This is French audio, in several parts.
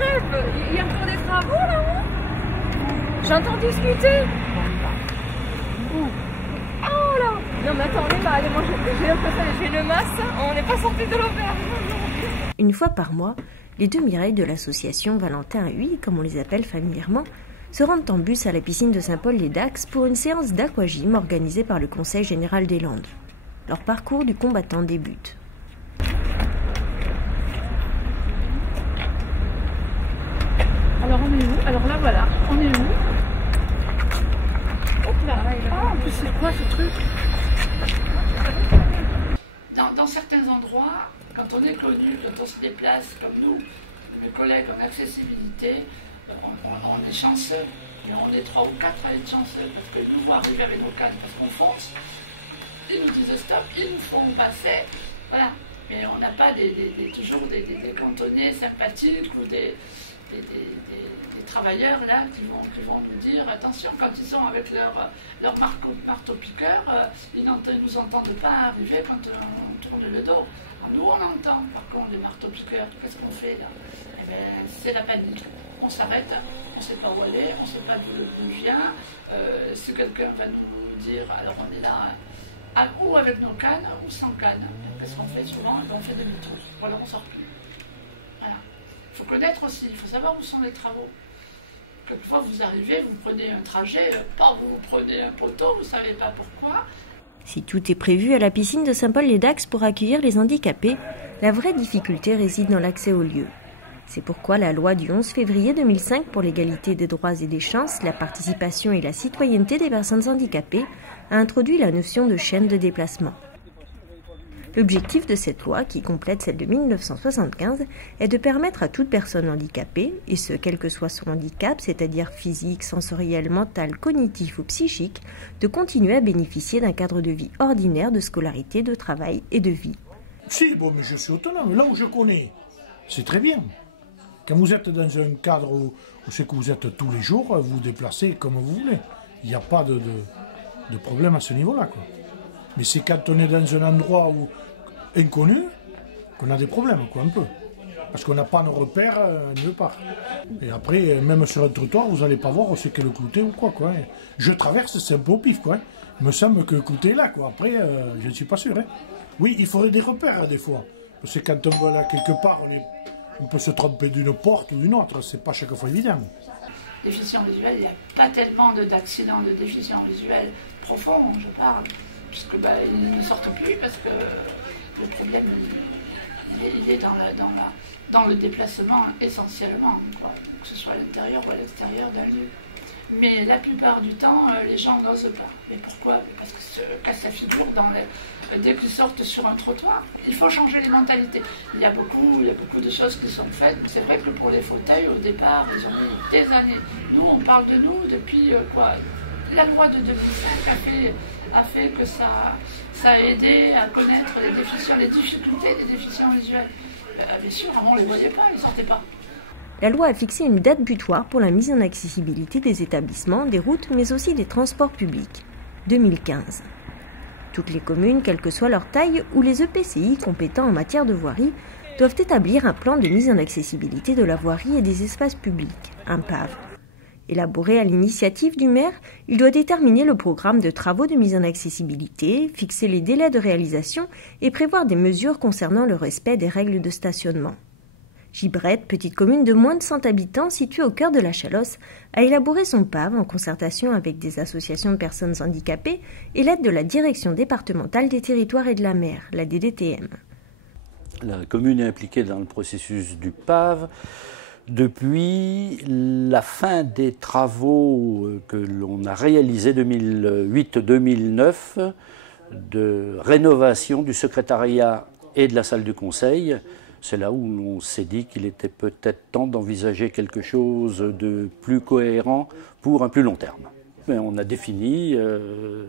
crève. Il y a encore des travaux là-haut. J'entends discuter. Oh là. Non mais attendez, allez, moi j'ai l'impression que j'ai une masse. On n'est pas sorti de l'auberge. Une fois par mois, les deux Mireilles de l'association Valentin et Huy, comme on les appelle familièrement, se rendent en bus à la piscine de Saint-Paul-les-Dax pour une séance d'aquagym organisée par le Conseil général des Landes. Leur parcours du combattant débute. Alors on est où? Alors là voilà, on est où? Hop là, ah, en plus c'est quoi ce truc? Dans certains endroits, quand on est connu, quand on se déplace comme nous, mes collègues en accessibilité, on est chanceux. Et on est 3 ou 4 à être chanceux parce que nous voient arriver avec nos cannes parce qu'on fonce. Ils nous disent stop, ils nous font passer. Voilà. Mais on n'a pas toujours des cantonnés sympathiques ou des travailleurs là qui vont nous dire attention quand ils sont avec leur marteau-piqueur, ils ne nous entendent pas arriver quand on tourne le dos. Alors nous on entend par contre les marteaux-piqueurs, qu'est-ce qu'on fait là? Eh bien, c'est la panique. On s'arrête, on ne sait pas où aller, on ne sait pas d'où vient. Si quelqu'un va nous dire alors on est là ou avec nos cannes ou sans cannes. Qu'est-ce qu'on fait souvent? On fait demi-tour. Voilà, on ne sort plus. Voilà. Il faut connaître aussi, il faut savoir où sont les travaux. Quelquefois, vous arrivez, vous prenez un trajet, vous prenez un poteau, vous ne savez pas pourquoi. Si tout est prévu à la piscine de Saint-Paul-les-Dax pour accueillir les handicapés, la vraie difficulté réside dans l'accès aux lieux. C'est pourquoi la loi du 11 février 2005 pour l'égalité des droits et des chances, la participation et la citoyenneté des personnes handicapées a introduit la notion de chaîne de déplacement. L'objectif de cette loi, qui complète celle de 1975, est de permettre à toute personne handicapée, et ce quel que soit son handicap, c'est-à-dire physique, sensoriel, mental, cognitif ou psychique, de continuer à bénéficier d'un cadre de vie ordinaire de scolarité, de travail et de vie. Si, bon, mais je suis autonome, là où je connais, c'est très bien. Quand vous êtes dans un cadre où c'est que vous êtes tous les jours, vous vous déplacez comme vous voulez. Il n'y a pas de problème à ce niveau-là, quoi. Mais c'est quand on est dans un endroit inconnu qu'on a des problèmes, quoi, un peu. Parce qu'on n'a pas nos repères nulle part. Et après, même sur un trottoir, vous n'allez pas voir où c'est que le clouté ou quoi, quoi. Je traverse, c'est un peu au pif, quoi. Il me semble que le clouté est là, quoi. Après, je ne suis pas sûr, hein. Oui, il faudrait des repères, des fois. Parce que quand on va là quelque part, on peut se tromper d'une porte ou d'une autre. C'est pas chaque fois évident. Déficients visuels, il n'y a pas tellement d'accidents de déficients visuels profonds, je parle. Puisque ils ne sortent plus parce que le problème il est dans le déplacement essentiellement, quoi, que ce soit à l'intérieur ou à l'extérieur d'un lieu. Mais la plupart du temps, les gens n'osent pas. Mais pourquoi? Parce que se cassent la figure dès qu'ils sortent sur un trottoir. Il faut changer les mentalités. Il y a beaucoup de choses qui sont faites. C'est vrai que pour les fauteuils, au départ, ils ont mis des années. Nous, on parle de nous depuis la loi de 2005 a fait que ça a aidé à connaître les difficultés des déficients visuels. Bien sûr, avant on ne les voyait pas, ils ne sortaient pas. La loi a fixé une date butoir pour la mise en accessibilité des établissements, des routes, mais aussi des transports publics, 2015. Toutes les communes, quelle que soit leur taille, ou les EPCI compétents en matière de voirie, doivent établir un plan de mise en accessibilité de la voirie et des espaces publics, un PAV. Élaboré à l'initiative du maire, il doit déterminer le programme de travaux de mise en accessibilité, fixer les délais de réalisation et prévoir des mesures concernant le respect des règles de stationnement. Gibrette, petite commune de moins de 100 habitants située au cœur de la Chalosse, a élaboré son PAV en concertation avec des associations de personnes handicapées et l'aide de la Direction départementale des territoires et de la mer, la DDTM. La commune est impliquée dans le processus du PAV depuis la fin des travaux que l'on a réalisés 2008-2009 de rénovation du secrétariat et de la salle du conseil. C'est là où on s'est dit qu'il était peut-être temps d'envisager quelque chose de plus cohérent pour un plus long terme. Mais on a défini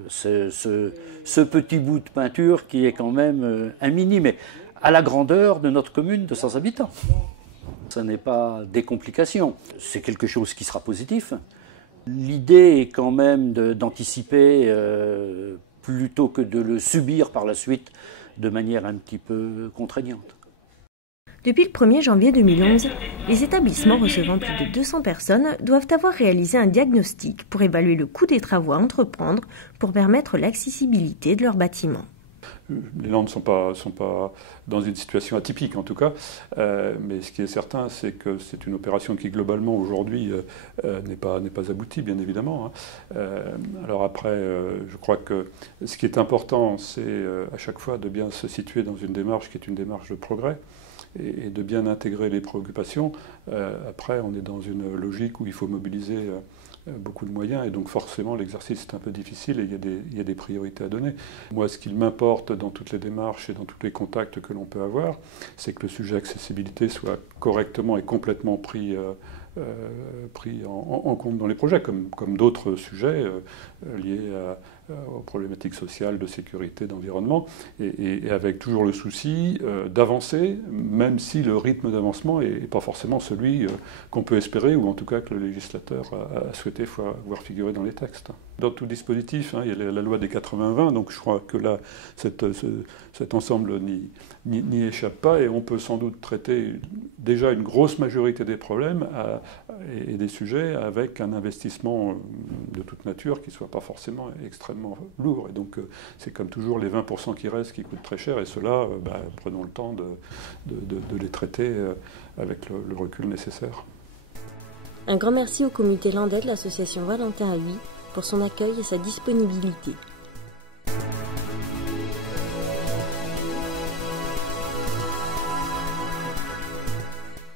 ce petit bout de peinture qui est quand même un mini, mais à la grandeur de notre commune de 100 habitants. Ce n'est pas des complications, c'est quelque chose qui sera positif. L'idée est quand même d'anticiper plutôt que de le subir par la suite de manière un petit peu contraignante. Depuis le 1er janvier 2011, Les établissements recevant plus de 200 personnes doivent avoir réalisé un diagnostic pour évaluer le coût des travaux à entreprendre pour permettre l'accessibilité de leurs bâtiments. Les Landes ne sont pas dans une situation atypique en tout cas, mais ce qui est certain, c'est que c'est une opération qui globalement aujourd'hui n'est pas aboutie, bien évidemment. Alors après, je crois que ce qui est important, c'est à chaque fois de bien se situer dans une démarche qui est une démarche de progrès et de bien intégrer les préoccupations. Après, on est dans une logique où il faut mobiliser beaucoup de moyens et donc forcément l'exercice est un peu difficile et il y a des priorités à donner. Moi, ce qu'il m'importe dans toutes les démarches et dans tous les contacts que l'on peut avoir, c'est que le sujet accessibilité soit correctement et complètement pris en compte dans les projets, comme d'autres sujets liés aux problématiques sociales, de sécurité, d'environnement, et avec toujours le souci d'avancer, même si le rythme d'avancement n'est pas forcément celui qu'on peut espérer, ou en tout cas que le législateur a souhaité voir figurer dans les textes. Dans tout dispositif, il y a la loi des 80-20, donc je crois que là, cet ensemble n'y échappe pas, et on peut sans doute traiter déjà une grosse majorité des problèmes et des sujets avec un investissement de toute nature qui ne soit pas forcément extrêmement lourd. Et donc c'est comme toujours les 20% qui restent qui coûtent très cher, et ceux-là, prenons le temps de les traiter avec le recul nécessaire. Un grand merci au comité landais de l'association Valentin à Huy pour son accueil et sa disponibilité.